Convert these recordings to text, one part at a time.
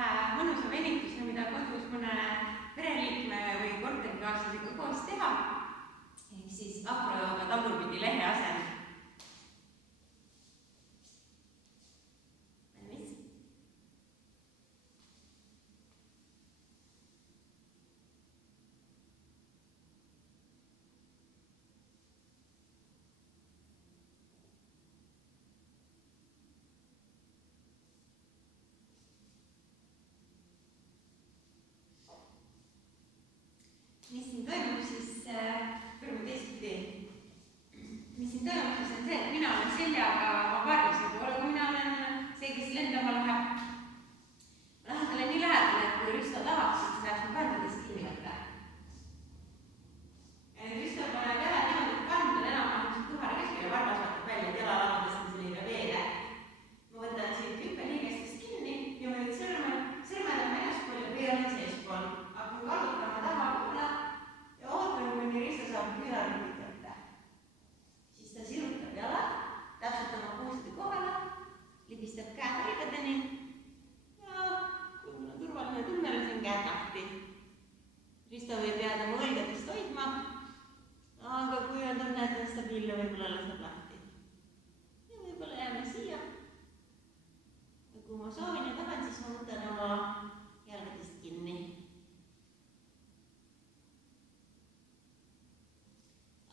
ühe mõnusa venituse, mida kodus mõne pereliikme või korterikaaslasega koos teha. Ehk siis akrojooga tagurpidi lehe asem. Mis siin toimub siis, kõrvu teistpidi. Mis siin toimub siis on see, et mina olen seljaga oma pardisega, olgu mina olen see, kes lendama läheb. Ma lähen talle nii lähedale, et kui Risto tahaks, siis ta saaks mu kandadest kinni võtta. Ja nüüd Risto paneb jäle niimoodi, et kand on enam-vähem kõhara keskele, varvas vaatab välja, et jalalavadest on selline veele. Ma võtan siit hüppeliigestest kinni ja ma nüüd sõrmed on väljaspool ja pea on seespool. Hakkan kallutama taha poole ja ootan, kuni Risto saab küünarnukid võtta. Siis ta sirutab jalad, täpselt oma puuste kohale, libistab käed õigadeni ja kui mul on turvaline tunne, lasen käed lahti. Risto võib jääda mu õigadest hoidma, aga kui on tunne, et on stabiilne, võib-olla laseb lahti. Ja võib-olla jääme siia. Ja kui ma soovin ja tahan, siis ma võtan oma jalgadest kinni.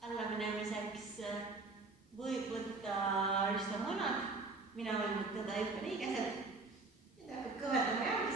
Allaminemiseks võib võtta Risto mõnad, mina võin võtta hüppeliigesed ja ta hakkab kõverdama jalga.